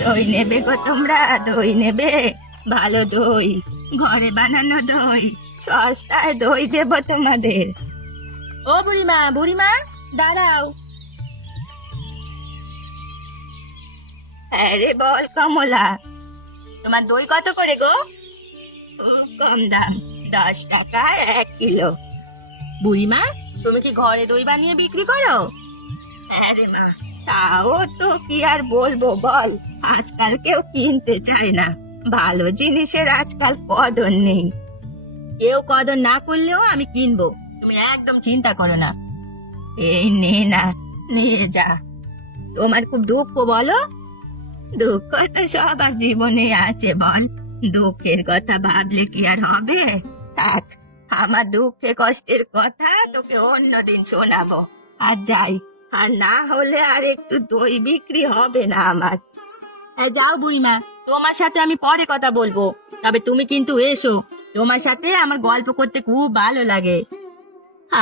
দই নেবে গো তোমরা? দই নেবে? ভালো দই, ঘরে বানানো দই, সস্তায় দই দেবো তোমাদের। ও বুড়িমা, বুড়িমা দাঁড়াও। আরে বল কমলা, তোমার দই কত করে গো? খুব কম দাম, 10 টাকা 1 কিলো। বুড়িমা, তুমি কি ঘরে দই বানিয়ে বিক্রি করো? হ্যাঁ রে মা, তাও তো কি আর বলবো বল, আজকাল কেউ কিনতে চায় না। ভালো জিনিসের আজকাল কদর নেই। কেউ কদর না করলেও আমি কিনবো, তুমি একদম চিন্তা করো না। এই নে না, নিয়ে যা। তোমার খুব দুঃখ বলো? দুঃখ তো সবার জীবনে আছে বল, দুঃখের কথা ভাবলে কি আর হবে? থাক, আমার দুঃখে কষ্টের কথা তোকে অন্যদিন শোনাবো। আর যাই, আর না হলে আর একটু দই বিক্রি হবে না আমার। যাও বুড়িমা, তোমার সাথে আমি পরে কথা বলবো, তবে তুমি কিন্তু এসো। তোমার সাথে আমার গল্প করতে খুব ভালো লাগে।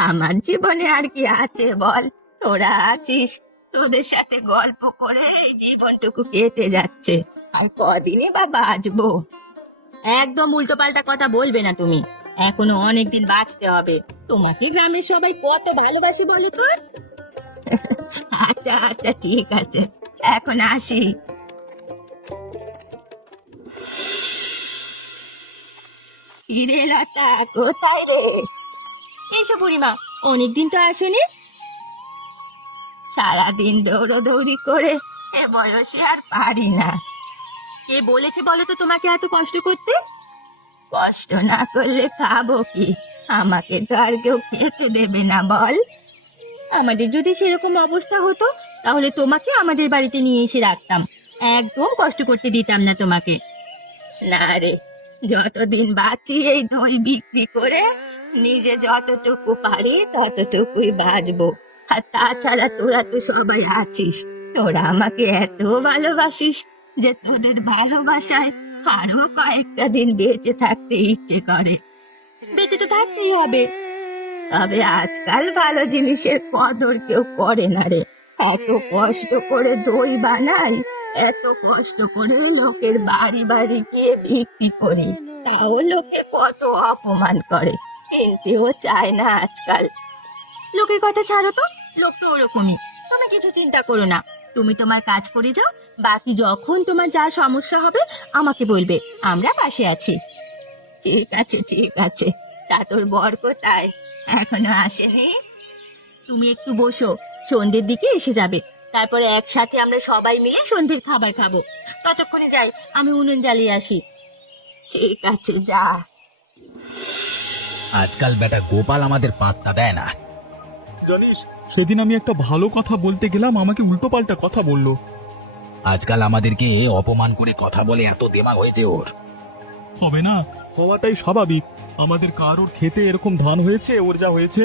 আমার জীবনে আর কি আছে বল, তোরা আছিস, তোদের সাথে গল্প করে এই জীবনটুকু কেটে যাচ্ছে। আর কদিনই বা বাঁচবো। একদম উল্টো পাল্টা কথা বলবে না তুমি, এখনো অনেকদিন বাঁচতে হবে। তোমাকে গ্রামের সবাই কত ভালোবাসে বলো তো। আচ্ছা আচ্ছা, ঠিক আছে, এখন আসি। কিরে লতা, কোথায় রে? এসো বুড়িমা, অনেকদিন তো আসেনি। সারাদিন দৌড়োদৌড়ি করে এ বয়সে আর পারি না। কে বলেছে বলো তো তোমাকে এত কষ্ট করতে? কষ্ট না করলে খাবো কি? আমাকে তো আর কেউ খেতে দেবে না বল। আমাদের যদি সেরকম অবস্থা হতো তাহলে তোমাকে আমাদের বাড়িতে নিয়ে এসে রাখতাম, একদম কষ্ট করতে দিতাম না তোমাকে। না রে, যতদিন বাঁচি এই দই বিক্রি করে নিজে যতটুকু পারি ততটুকুই বাঁচবো। আর তাছাড়া তোরা তো সবাই আছিস, তোরা আমাকে এত ভালোবাসিস যে তোদের ভালোবাসায় আরো কয়েকটা দিন বেঁচে থাকতে ইচ্ছে করে। বেঁচে তো থাকতেই হবে, তবে আজকাল ভালো জিনিসের কদর কেউ করে না রে। এত কষ্ট করে দই বানাই, এত কষ্ট করে লোকের বাড়ি বাড়ি গিয়ে বিক্রি করি, তাও লোকে কত অপমান করে, কিনতেও চায় না আজকাল। লোকের কথা ছাড়ো তো, লোক তো ওরকমই। তুমি কিছু চিন্তা করো না, তুমি তোমার কাজ করে যাও, বাকি যখন তোমার যা সমস্যা হবে আমাকে বলবে, আমরা পাশে আছি। ঠিক আছে ঠিক আছে, তা তোর বর কোথায়? এখনো আসেনি? তুমি একটু বসো, সন্ধ্যের দিকে এসে যাবে, তারপরে একসাথে আমরা সবাই মিলে সন্ধ্যের খাবার খাবো। ততক্ষণে যাই, আমি উনুন জ্বালিয়ে আসি। ঠিক আছে, যা। আজকাল বেটা গোপাল আমাদের পাত্তা দেয় না। জানিস, সেদিন আমি একটা ভালো কথা বলতে গেলাম, আমাকে উল্টোপাল্টা কথা বললো। আজকাল আমাদেরকে অপমান করে কথা বলে এত দেমাগ হয়েছে ওর। হবে না, হওয়াটাই স্বাভাবিক। আমাদের কারোর খেতে এরকম ধান হয়েছে, ওর যা হয়েছে।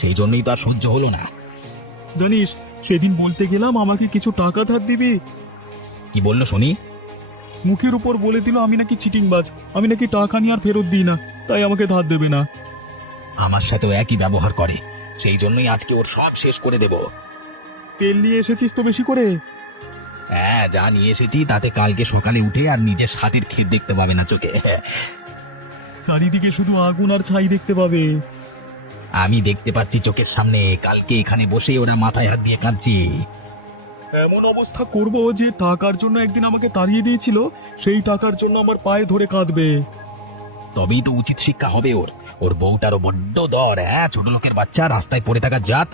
সেই জন্যই তো আর সহ্য হলো না। জানিস, সেদিন বলতে গেলাম আমাকে কিছু টাকা ধার দিবি। কি বললো শুনি? মুখের উপর বলে দিল আমি নাকি চিটিংবাজ, আমি নাকি টাকা নিয়ে আর ফেরত দিই না, তাই আমাকে ধার দেবে না। আমার সাথেও একই ব্যবহার করে, সেই জন্যই আজকে ওর সব শেষ করে দেব। তেল নিয়ে এসেছিস তো বেশি করে? হ্যাঁ, যা নিয়ে এসেছি তাতে কালকে সকালে উঠে আর নিজের স্বাদের ক্ষেত দেখতে পাবে না চোখে। চারিদিকে শুধু আগুন আর ছাই দেখতে পাবে। আমি দেখতে পাচ্ছি চোখের সামনে, কালকে এখানে বসে ওরা মাথায় হাত দিয়ে কাঁদছে। এমন অবস্থা করব যে টাকার জন্য একদিন আমাকে তাড়িয়ে দিয়েছিল, সেই টাকার জন্য আমার পায়ে ধরে কাঁদবে। তবেই তো উচিত শিক্ষা হবে ওর। ওর বউটারও বড্ড দর। হ্যাঁ, ছোট লোকের বাচ্চা, রাস্তায় পড়ে থাকা জাত।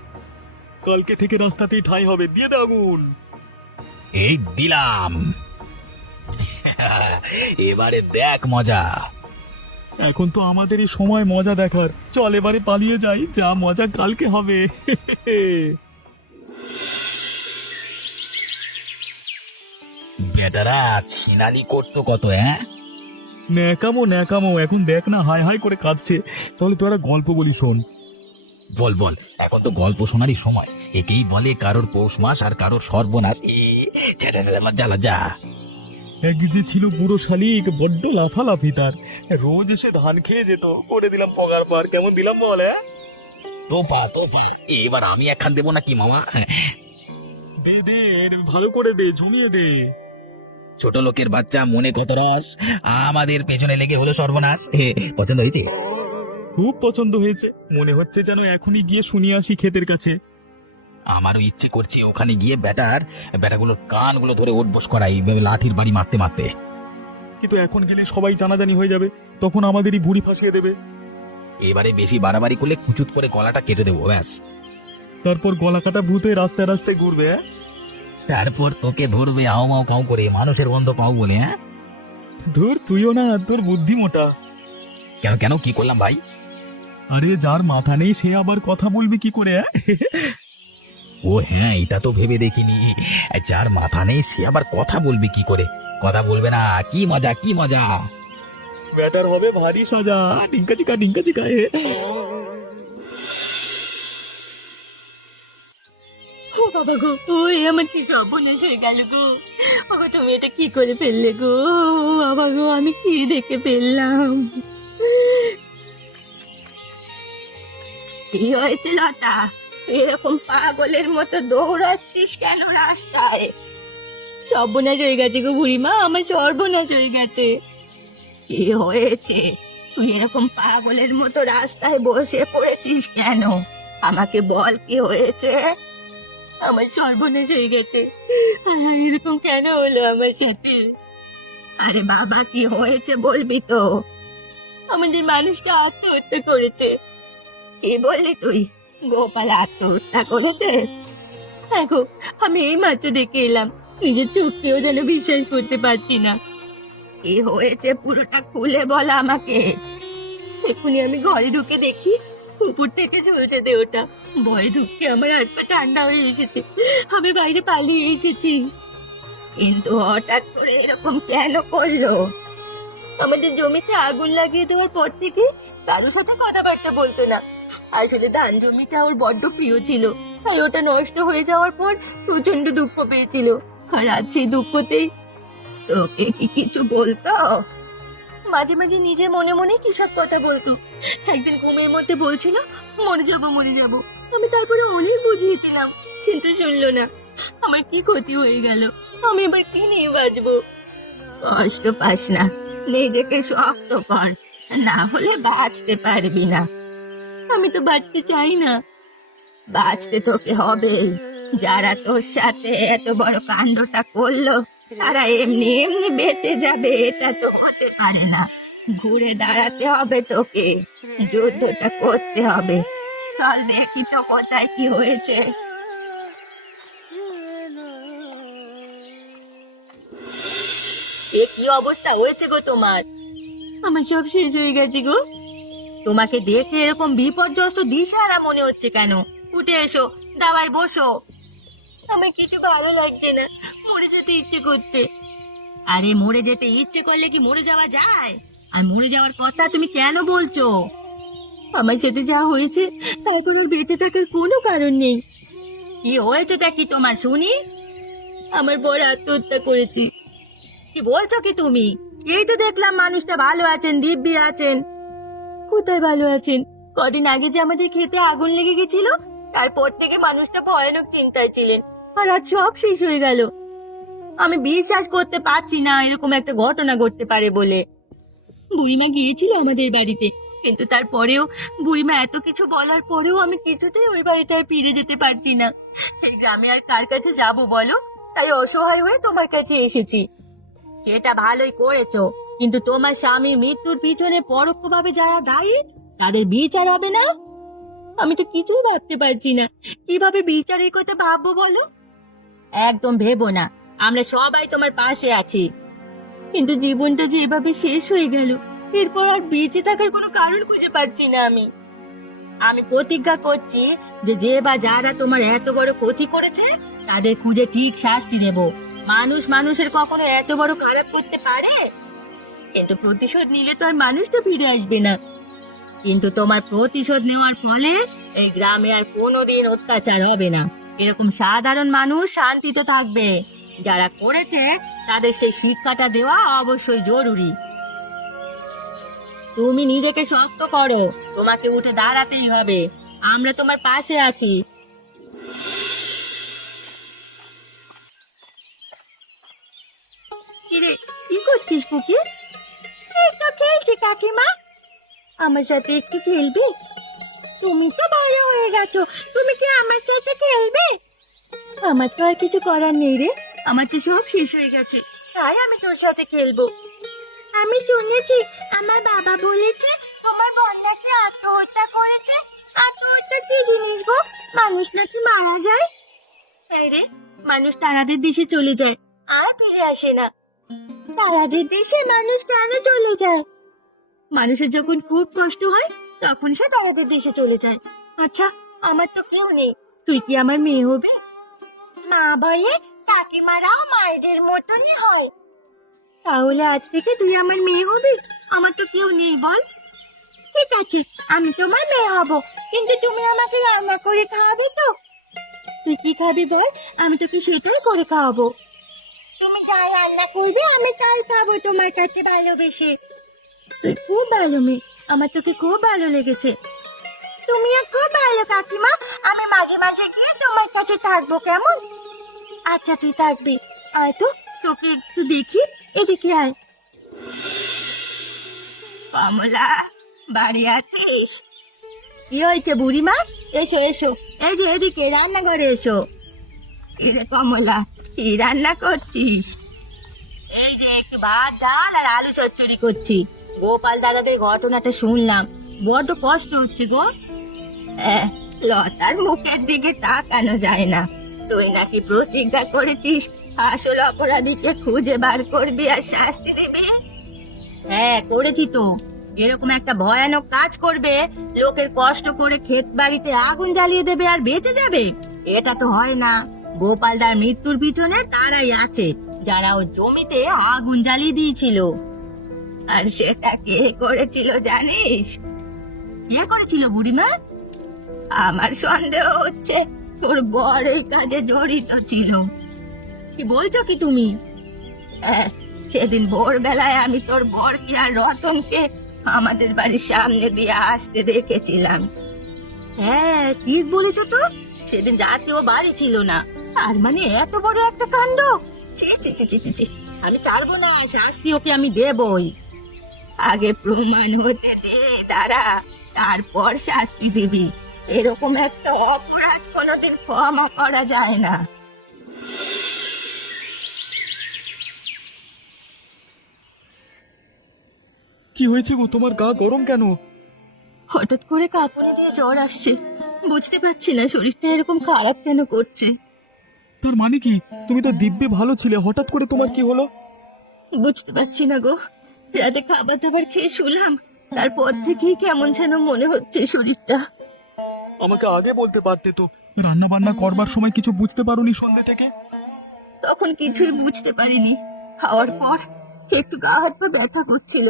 কালকে থেকে রাস্তাতেই ঠাঁই হবে, দিয়ে দে আগুন। এই দিলাম। এবারে দেখ মজা। এখন তো আমাদেরই সময় মজা দেখার, চল এবারে পালিয়ে যাই, যা মজা কালকে হবে। বেটারা ছিনালি করতো কত, হ্যাঁ? ন্যাকামো ন্যাকামো, এখন দেখ না হাই হাই করে কাঁদছে। তাহলে তোরা গল্প বলি, শোন। বল বল, এখন তো গল্প শোনারই সময়। একেই বলে কারোর পৌষ মাস আর কারোর সর্বনাশ। ছ্যা, ছ্যা, ছ্যা, লজ্জা লজ্জা। এক যে ছিল বুড়ো শালিক, বড্ড লাফালাফি তার, রোজ এসে ধান খেয়ে যেত। করে দিলাম পগার পার, কেমন দিলাম বল? তোফা তোফা, এবার আমি একখান দেবো নাকি মামা? দে দে, ভালো করে দে, জমিয়ে দে। ছোট লোকের বাচ্চা মনে কত রস, আমাদের পেছনে লেগে হলো সর্বনাশ। পছন্দ হয়েছে? খুব পছন্দ হয়েছে, মনে হচ্ছে যেন এখনই গিয়ে শুনিয়ে আসি ক্ষেতের কাছে। আমারও ইচ্ছে করছে ওখানে গিয়ে বেটাগুলোর কানগুলো ধরে ওঠবোস করাই, লাঠির বাড়ি মারতে মারতে। কিন্তু এখন গেলে সবাই জানাজানি হয়ে যাবে, তখন আমাদেরই বুড়ি ফাঁসিয়ে দেবে। এবারে বেশি বাড়াবাড়ি করলে কুচুত করে গলাটা কেটে দেবো, ব্যাস। তারপর গলা কাটা ভূতে রাস্তায় রাস্তায় ঘুরবে। তারপর তোকে ধরবে হাও মাও কাউ করে, মানুষের গন্ধ পাও বলে। হ্যাঁ, ধুর, তুইও না, তোর বুদ্ধি মোটা। কেন কেন, কি করলাম ভাই? আরে যার মাথা নেই সে আবার কথা বলবি কি করে? ও হ্যাঁ, এটা তো ভেবে দেখিনি। যার মাথা নেই সে আবার কথা বলবে কি করে? কথা বলবে না, কি মজা কি মজা। ব্যাটার হবে ভারী সাজা, ডিঙ্কা চিকা ডিঙ্কা চিকা। ও বাবা গো, ওই আমার কি সর্বনাশ হয়ে গেল গো। বাবা তুমি এটা কি করে ফেললে গো? ও বাবা গো, আমি কি দেখে ফেললাম? কি হয়েছে লতা? এরকম পাগলের মতো দৌড়াচ্ছিস কেন রাস্তায়? সর্বনাশ হয়ে গেছে গো বুড়িমা, আমার সর্বনাশ হয়ে গেছে। কি হয়েছে? তুই এরকম পাগলের মতো রাস্তায় বসে পড়েছিস কেন? আমাকে বল কি হয়েছে। আমার সর্বনাশ হয়ে গেছে। এরকম কেন হলো আমার সাথে? আরে বাবা, কি হয়েছে বলবি তো? আমাদের মানুষটা আত্মহত্যা করেছে। কি বললি তুই? গোপাল আত্মহত্যা করেছে? হ্যাঁ গো, আমি এই মাত্র দেখে এলাম, নিজের চোখকেও যেন বিশ্বাস করতে পারছি না। কি হয়েছে পুরোটা খুলে বল আমাকে। এখনই আমি ঘরে ঢুকে দেখি উপর থেকে ঝুলছে দেহটা। ভয়ে ঢুকে আমার হাত পা ঠান্ডা হয়ে এসেছে, আমি বাইরে পালিয়ে এসেছি। কিন্তু হঠাৎ করে এরকম কেন করলো? আমাদের জমিতে আগুন লাগিয়ে দেওয়ার পর থেকে কারোর সাথে কথাবার্তা বলতো না। আসলে ধান জমিটা ওর বড্ড প্রিয় ছিল, তাই ওটা নষ্ট হয়ে যাওয়ার পর প্রচন্ড দুঃখ পেয়েছিল। আর আজ সেই দুঃখতেই তোকে কি কিছু বলতো? মাঝে মাঝে নিজের মনে মনে কি সব কথা বলতো। একদিন ঘুমের মধ্যে বলছিল মরে যাব মরে যাব। আমি তারপরে অনেক বুঝিয়েছিলাম, কিন্তু শুনলো না। আমার কি ক্ষতি হয়ে গেল? আমি এবার কি নিয়ে বাঁচবো? কষ্ট পাস না, নিজেকে শক্ত কর, না হলে বাঁচতে পারবি না। আমি তো বাঁচতে চাই না। বাঁচতে তোকে হবে। যারা তোর সাথে এত বড় কাণ্ডটা করলো তারা এমনি এমনি বেঁচে যাবে এটা তো হতে পারে না। ঘুরে দাঁড়াতে হবে তোকে, যুদ্ধটা করতে হবে। চল দেখি তো কোথায় কি হয়েছে। কি অবস্থা হয়েছে গো তোমার? আমার সব শেষ হয়ে গেছে গো। তোমাকে দেখে এরকম বিপর্যস্ত দিশাহারা মনে হচ্ছে কেন? উঠে এসো, দাওয়ায় বসো। আমার কিছু ভালো লাগছে না, মরে যেতে ইচ্ছে করছে। আরে মরে যেতে ইচ্ছে করলে কি মরে যাওয়া যায়? আর মরে যাওয়ার কথা তুমি কেন বলছো? আমার সাথে যা হয়েছে তারপর আর বেঁচে থাকার কোনো কারণ নেই। কি হয়েছেটা কি তোমার শুনি? আমার বর আত্মহত্যা করেছি। কি বলছো কি তুমি? এই তো দেখলাম মানুষটা ভালো আছেন, দিব্যি আছেন। কোথায় ভালো আছেন? কদিন আগে যে আমাদের খেতে আগুন লেগে গেছিল, তারপর থেকে মানুষটা ভয়ানক চিন্তায় ছিলেন। আর আজ সব শেষ হয়ে গেল। আমি বিশ্বাস করতে পারছি না এরকম একটা ঘটনা ঘটতে পারে বলে। বুড়িমা গিয়েছিল আমাদের বাড়িতে, কিন্তু তারপরেও বুড়িমা এত কিছু বলার পরেও আমি কিছুতেই ওই বাড়িটায় ফিরে যেতে পারছি না। এই গ্রামে আর কার কাছে যাব বলো? তাই অসহায় হয়ে তোমার কাছে এসেছি। যেটা ভালোই করেছো, কিন্তু তোমার স্বামীর মৃত্যুর পিছনে পরোক্ষভাবে যারা দায়ী তাদের বিচার হবে না? আমি তো কিছুই ভাবতে পারছি না, কিভাবে বিচারের কথা ভাববো বলো? একদম ভেবো না, আমরা সবাই তোমার পাশে আছি। কিন্তু জীবনটা যে এভাবে শেষ হয়ে গেল, এরপর আর বেঁচে থাকার কোনো কারণ খুঁজে পাচ্ছি না। আমি প্রতিজ্ঞা করছি যে যে বা যারা তোমার এত বড় ক্ষতি করেছে তাদের খুঁজে ঠিক শাস্তি দেব। মানুষ মানুষের কখনো এত বড় খারাপ করতে পারে? কিন্তু প্রতিশোধ নিলে তো আর মানুষটা ফিরে আসবে না। কিন্তু তোমার প্রতিশোধ নেওয়ার ফলে এই গ্রামে আর কোনোদিন অত্যাচার হবে না। এরকম সাধারণ মানুষ শান্তিতে থাকবে। যারা করেছে তাদের সেই শিক্ষাটা দেওয়া অবশ্যই জরুরি। তুমি নিজেকে শক্ত করো, তোমাকে উঠে দাঁড়াতেই হবে। আমরা তোমার পাশে আছি। কিরে, কি করছিস কুকি? এই তো খেলছি কাকিমা। আমার সাথে একটু খেলবি? তুমি তো বড় হয়ে গেছো, তুমি কি আমার সাথে খেলবে? আমার তো আর কিছু করার নেই রে, আমার তো সব শেষ হয়ে গেছে, তাই আমি তোর সাথে খেলবো। আমি শুনেছি, আমার বাবা বলেছে তোমার বোন নাকি আত্মহত্যা করেছে। আত্মহত্যা কি জিনিস গো? মানুষ নাকি মারা যায়? তাই রে, মানুষ তারাদের দেশে চলে যায় আর ফিরে আসে না। তারাদের দেশে মানুষ কেন চলে যায়? মানুষের যখন খুব কষ্ট হয় তখন সে তারাদের দেশে চলে যায়। আচ্ছা, আমার তো কেউ নেই, তুই কি আমার মেয়ে হবে? মা বলে কাকিমারাও মায়েদের মতনই হয়। তাহলে আজ থেকে তুই আমার মেয়ে হবি। আমার তো কেউ নেই, বল। ঠিক আছে, আমি তোমার মেয়ে হব, কিন্তু তুমি আমাকে রান্না করে খাওয়াবে তো? তুই কি খাবি বল, আমি তোকে সেটাই করে খাওয়াবো। তুমি যা রান্না করবে আমি তাই খাবো তোমার কাছে ভালোবেসে। তুই খুব ভালো মেয়ে, আমার তোকে খুব ভালো লেগেছে। তুমিও খুব ভালো কাকিমা, আমি মাঝে মাঝে গিয়ে তোমার কাছে থাকবো, কেমন? আচ্ছা তুই থাকবি। আয় তো, তোকে একটু দেখি, এদিকে আয়। কমলা, বাড়ি আছিস? কি হয়েছে বুড়িমা? এসো এসো, এই যে এদিকে রান্নাঘরে এসো। এরে কমলা, কি রান্না করছিস? এই যে একটু ভাত ডাল আর আলু চচ্চড়ি করছি। গোপাল দাদাদের ঘটনাটা শুনলাম, বড্ড কষ্ট হচ্ছে গো। লতার মুখের দিকে তাকানো যায় না। তুই নাকি প্রতিজ্ঞা করেছিস আসল অপরাধীকে খুঁজে বার করবি আর শাস্তি দিবি। হ্যাঁ করেছি তো। এরকম একটা ভয়ানক কাজ করবে, লোকের কষ্ট করে ক্ষেত বাড়িতে আগুন জ্বালিয়ে দেবে আর বেঁচে যাবে? এটা তো হয় না। গোপালদার মৃত্যুর পিছনে তারাই আছে যারা ও জমিতে আগুন জ্বালিয়ে দিয়েছিল। আর সেটা কে করেছিল জানিস? কে করেছিল বুড়িমা? আমার সন্দেহ হচ্ছে তোর বর এই কাজে জড়িত ছিল। কি বলছো কি তুমি? সেদিন ভোরবেলায় আমি তোর বরকে আর রতনকে আমাদের বাড়ির সামনে দিয়ে আসতে দেখেছিলাম। হ্যাঁ ঠিক বলেছো তো, সেদিন রাতেও বাড়ি ছিল না। আর মানে এত বড় একটা কাণ্ড! ছি ছি ছি ছি ছি, আমি ছাড়বো না, শাস্তি ওকে আমি দেবই। আগে প্রমাণ হতে দে দাঁড়া, তারপর শাস্তি দিবি। এরকম একটা অপরাধ কোনোদিন ক্ষমা করা যায় না। কি হয়েছে গো, তোমার গা গরম কেন? হঠাৎ করে কাঁপুনি দিয়ে জ্বর আসছে, বুঝতে পারছি না শরীরটা এরকম খারাপ কেন করছে। তার মানে কি, তুমি তো দিব্যি ভালো ছিলে, হঠাৎ করে তোমার কি হলো? বুঝতে পারছি না গো, রাতে খাবার দাবার খেয়ে শুলাম, তারপর থেকেই কেমন যেন মনে হচ্ছে শরীরটা। আমাকে আগে বলতে পারতে তো, রান্না বান্না করবার সময় কিছু বুঝতে পারোনি সন্ধ্যে থেকে? তখন কিছুই বুঝতে পারিনি, খাওয়ার পর একটু গা হাত পা ব্যথা করছিল,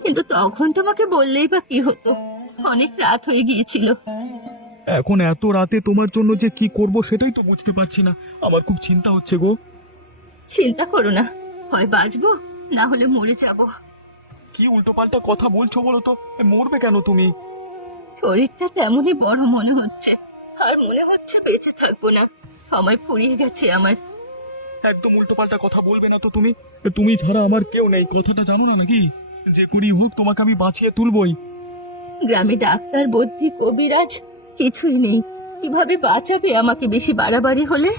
কিন্তু তখন তোমাকে বললেই বা কি হতো, অনেক রাত হয়ে গিয়েছিল। এখন এত রাতে তোমার জন্য যে কি করব সেটাই তো বুঝতে পারছি না, আমার খুব চিন্তা হচ্ছে গো। চিন্তা করো না, হয় বাঁচবো না হলে মরে যাব। কি উল্টোপাল্টা কথা বলছো বলো তো, মরবে কেন তুমি? শরীরটা তেমনই বড় মনে হচ্ছে, আর মনে হচ্ছে বেঁচে থাকবো না, সময় ফুরিয়ে গেছে আমার। একদম উল্টোপাল্টা কথা বলবে না তো তুমি। তুমি ছাড়া আমার কেউ নেই, কথাটা জানো না নাকি? যে করেই হোক তোমাকে আমি বাঁচিয়ে তুলবই। গ্রামে ডাক্তার বদ্যি কবিরাজ কিছুই নেই, কিভাবে বাঁচাবে আমাকে বেশি বাড়াবাড়ি হলে?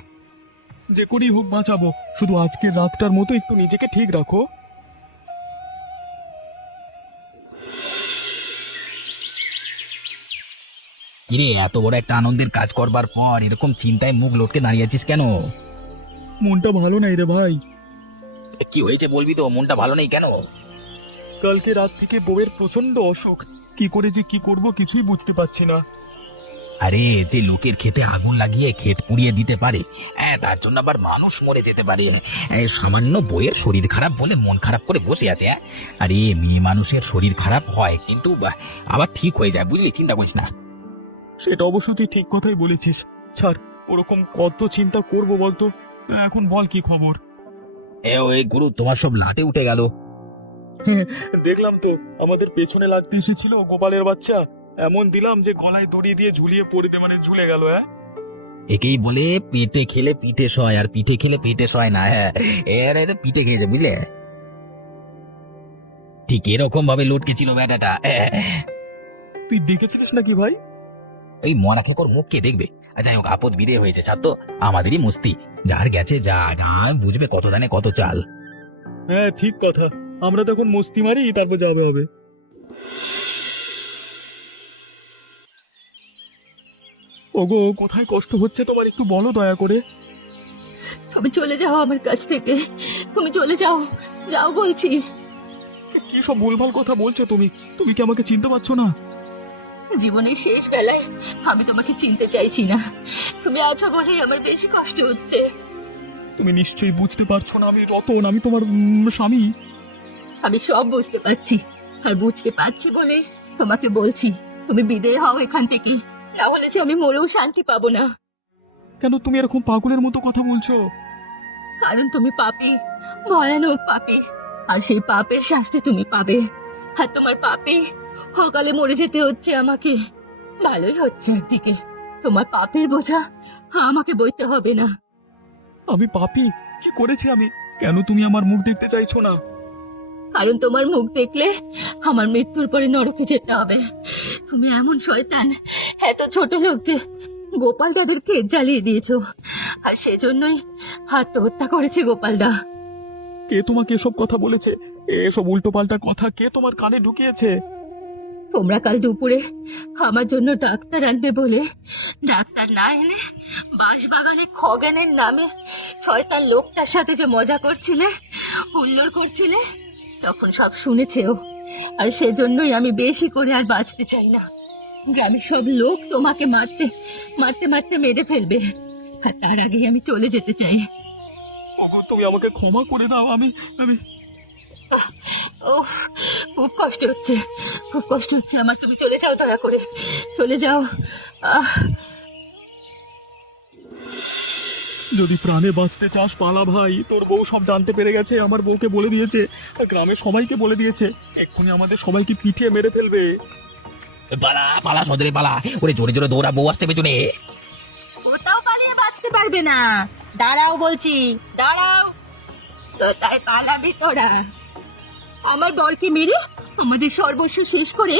যে করেই হোক বাঁচাবো, শুধু আজকের রাতটার মতো একটু নিজেকে ঠিক রাখো। কিরে, এত বড় একটা আনন্দের কাজ করবার পর এরকম চিন্তায় মুখ লটকে দাঁড়িয়ে আছিস কেন? মনটা ভালো নাই রে ভাই। কি হয়েছে বলবি তো, মনটা ভালো নেই কেন? কালকে রাত থেকে বউয়ের প্রচন্ড অসুখ, কি করে যে কি করব কিছুই বুঝতে পারছি না। আরে, যে লোকের খেতে আগুন লাগিয়ে ক্ষেত পুড়িয়ে দিতে পারে, তার জন্য আবার মানুষ মরে যেতে পারে। সামান্য বইয়ের শরীর খারাপ বলে মন খারাপ করে বসে আছে। আরে, মেয়ে মানুষের শরীর খারাপ হয় কিন্তু আবার ঠিক হয়ে যায়, বুঝলি, চিন্তা করিস না। সেটা অবশ্য তুই ঠিক কথাই বলেছিস। ছাড়, ওরকম কত চিন্তা করব বলতো। এখন বল কি খবর? ওই গুরু, তোমার সব লাটে উঠে গেল। দেখলাম তো, আমাদের পেছনে লাগতে এসেছিল গোপালের বাচ্চা, এমন দিলাম যে গলায় দড়ি দিয়ে ঝুলিয়ে পড়তে, মানে ঝুলে গেল। একেই বলে পেটে খেলে পিঠে সয়, আর পিঠে খেলে পেটে সয় না। এর পিঠে খেয়েছে, বুঝলে। ঠিক এরকম ভাবে লটকে ছিল বেটাটা। তুই দেখেছিলিস নাকি ভাই? ওই মনা খেকর মুখ কে দেখবে? যাই হোক, আপদ বিদে হয়েছে, ছাড় তো, আমাদেরই মস্তি। যার গেছে যা, বুঝবে কত দানে কত চাল। হ্যাঁ ঠিক কথা, আমরা তখন মস্তি মারি, তারপর যাবে হবে। ওগো, কোথায় কষ্ট হচ্ছে তোমার একটু বলো দয়া করে। তুমি চলে যাও আমার কাছ থেকে, তুমি চলে যাও, যাও বলছি। কি সব ভুলভাল কথা বলছো তুমি? তুমি কি আমাকে চিনতে পারছো না? জীবনের শেষ বেলায় আমি তোমাকে চিনতে চাইছি না, তুমি আছো বলেই আমার বেশি কষ্ট হচ্ছে। তুমি নিশ্চয়ই বুঝতে পারছো না আমি রতন, আমি তোমার স্বামী। আমি সব বুঝতে পারছি, আর বুঝতে পারছি বলে তোমাকে বলছি, তুমি বিদেয় হও এখান থেকে, না হলে যে আমি মরেও শান্তি পাবো না। কেন তুমি এরকম পাগলের মতো কথা বলছো? কারণ তুমি পাপী, ভয়ানক পাপী, আর সেই পাপের শাস্তি তুমি পাবে। আর তোমার পাপে সকালে মরে যেতে হচ্ছে আমাকে। ভালোই হচ্ছে একদিকে, তোমার পাপের বোঝা আমাকে বইতে হবে না। আমি পাপী? কি করেছি আমি? কেন তুমি আমার মুখ দেখতে চাইছো না? কারণ তোমার মুখ দেখলে আমার মৃত্যুর পরে নরকে যেতে হবে। তুমি এমন শয়তান, এত ছোট লোক যে গোপাল দাদেরকে জ্বালিয়ে দিয়েছো, আর সেজন্যই আত্মহত্যা করেছে গোপালদা। কে তোমাকে এসব কথা বলেছে? এসব উল্টো পাল্টা কথা কে তোমার কানে ঢুকিয়েছে? তোমরা কাল দুপুরে আমার জন্য ডাক্তার আনবে বলে ডাক্তার না এনে বাঁশবাগানে খগেনের নামে শয়তান লোকটার সাথে যে মজা করছিলে, হুল্লোড় করছিলে, তখন সব শুনেছে ও। আর সেজন্যই আমি বেশি করে আর বাঁচতে চাই না। গ্রামের সব লোক তোমাকে মারতে মারতে মারতে মেরে ফেলবে, আর তার আগেই আমি চলে যেতে চাই। ওগো, তুমি আমাকে ক্ষমা করে দাও। আমি আমি ওফ, খুব কষ্ট হচ্ছে, খুব কষ্ট হচ্ছে আমার। তুমি চলে যাও, দয়া করে চলে যাও। যদি প্রাণে বাঁচতে চাস পালা ভাই। তোর বউ সব জানতে পেরে গেছে, আমার বউকে বলে দিয়েছে, আর গ্রামের সবাইকে বলে দিয়েছে। এক্ষুনি আমাদের সবাইকে পিটিয়ে মেরে ফেলবে। পালা পালা সদরে পালা, ওরে জোরে জোরে দৌড়া, বউ আসতে পেছনে। কোথাও পালিয়ে বাঁচতে পারবে না, দাঁড়াও বলছি, দাঁড়াও। কোথায় পালাবি তোরা? আমার বরকে মেরে আমাদের সর্বস্ব শেষ করে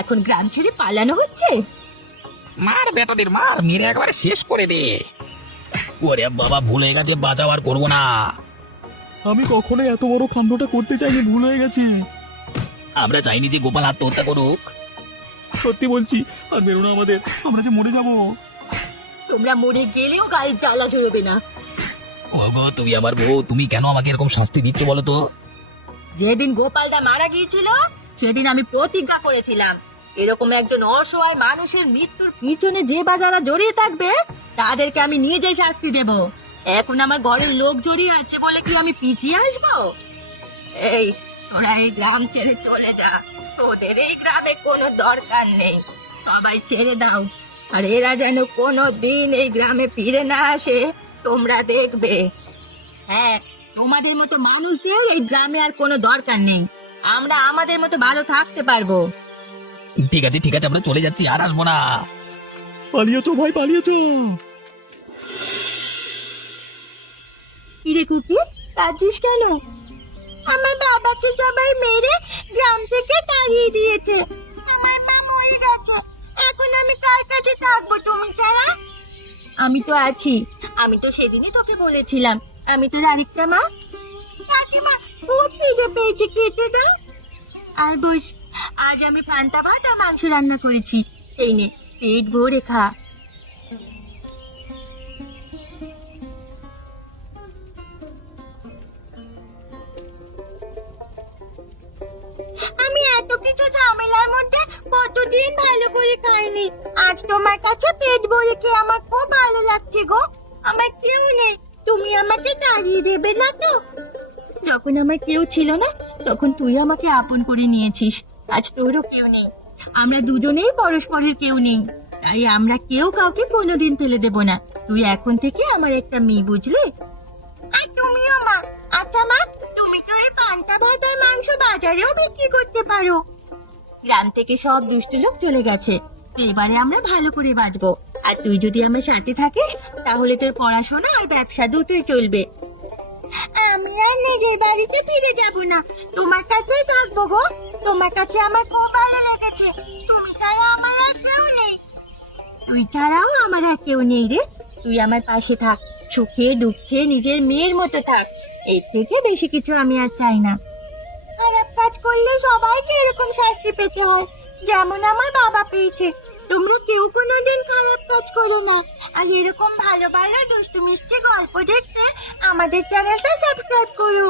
এখন গ্রাম ছেড়ে পালানো হচ্ছে? মার বেটাদের মার, মেরে একবারে শেষ করে দে। ওরে বাবা, ভুল হয়ে গেছে, বাঁচাও আর করবো না। আমি কখনোই এত বড় কাণ্ডটা করতে চাইনি, ভুল হয়ে গেছে। আমরা চাইনি যে গোপাল আত্মহত্যা করুক। সত্যি বলছি, আর বেরো না আমাদের, আমরা যে মরে যাব। তোমরা মরে গেলেও গায়ে জ্বালা জড়বে না। ওগো, তুমি আমার বউ, তুমি কেন আমাকে এরকম শাস্তি দিচ্ছ বলো তো? যেদিন গোপালদা মারা গিয়েছিল সেদিন আমি প্রতিজ্ঞা করেছিলাম, এরকম একজন অসহায় মানুষের মৃত্যুর পিছনে যে বা যারা জড়িয়ে থাকবে তাদেরকে আমি নিজে শাস্তি দেব। এখন আমার ঘরের লোক জড়িয়ে আছে বলে কি আমি পিছিয়ে আসবো? এই, তোরা এই গ্রাম ছেড়ে চলে যা, তোদের এই গ্রামে কোনো দরকার নেই, সবাই ছেড়ে দাও। আর এরা যেন কোনো দিন এই গ্রামে ফিরে না আসে তোমরা দেখবে। হ্যাঁ, তোমাদের মতো মানুষদের এই গ্রামে আর কোনো দরকার নেই, আমরা আমাদের মতো ভালো থাকতে পারবো। ঠিক আছে ঠিক আছে, আমরা চলে যাচ্ছি, আর আসবো না। পালিয়েছো ভাই, পালিয়েছো। কিরে কুকি, কাঁদছিস কেন? আমার বাবাকে সবাই মেরে গ্রাম থেকে তাড়িয়ে দিয়েছে, আমার মা মরে গেছে, এখন আমি কার কাছে থাকবো তুমি ছাড়া? আমি তো আছি, আমি তো সেদিনই তোকে বলেছিলাম আমি তোর আরেকটা মা। কাকিমা, খুব খিদে পেয়েছে, খেতে দাও। আর বস, আজ আমি পান্তা ভাত আর মাংস রান্না করেছি, এই নে পেট ভরে খা। আমি এত কিছু ঝামেলার মধ্যে কতদিন ভালো করে খাইনি, আজ তোমার কাছে পেট ভরে খেয়ে আমার খুব ভালো লাগছে গো। আমার কেউ নেই, তুমি আমাকে তাড়িয়ে দেবে না তো? যখন আমার কেউ ছিল না তখন তুই আমাকে আপন করে নিয়েছিস, আজ তোরও কেউ নেই, আমরা দুজনেই পরস্পরের কেউ নেই, তাই আমরা কেউ কাউকে কোনোদিন ফেলে দেব না। তুই এখন থেকে আমার একটা মেয়ে, বুঝলে? আর তুমিও মা। আচ্ছা মা, তুমি তো এই পান্তা ভাত আর মাংস বাজারেও বিক্রি করতে পারো। গ্রাম থেকে সব দুষ্ট লোক চলে গেছে, এবারে আমরা ভালো করে বাঁচবো। আর তুই যদি আমার সাথে থাকিস তাহলে তোর পড়াশোনা আর ব্যবসা দুটোই চলবে। আমি আর নিজের বাড়িতে ফিরে যাব যাব না, তোমার কাছেই থাকবো গো। তোমার কাছে আমার খুব ভালো লেগেছে। তুমি ছাড়া আমার আর কেউ নেই। তুই ছাড়াও আমার আর কেউ নেই রে। তুই আমার পাশে থাক, সুখে দুঃখে নিজের মেয়ের মতো থাক। এর থেকে বেশি কিছু আমি আর চাই না। খারাপ কাজ করলে সবাইকে এরকম শাস্তি পেতে হয়, যেমন আমার বাবা পেয়েছে। তোমরা কেউ কোনোদিন খারাপ কাজ করো না। আর এরকম ভালো ভালো দুষ্টু মিষ্টি গল্প দেখতে আমাদের চ্যানেলটা সাবস্ক্রাইব করো।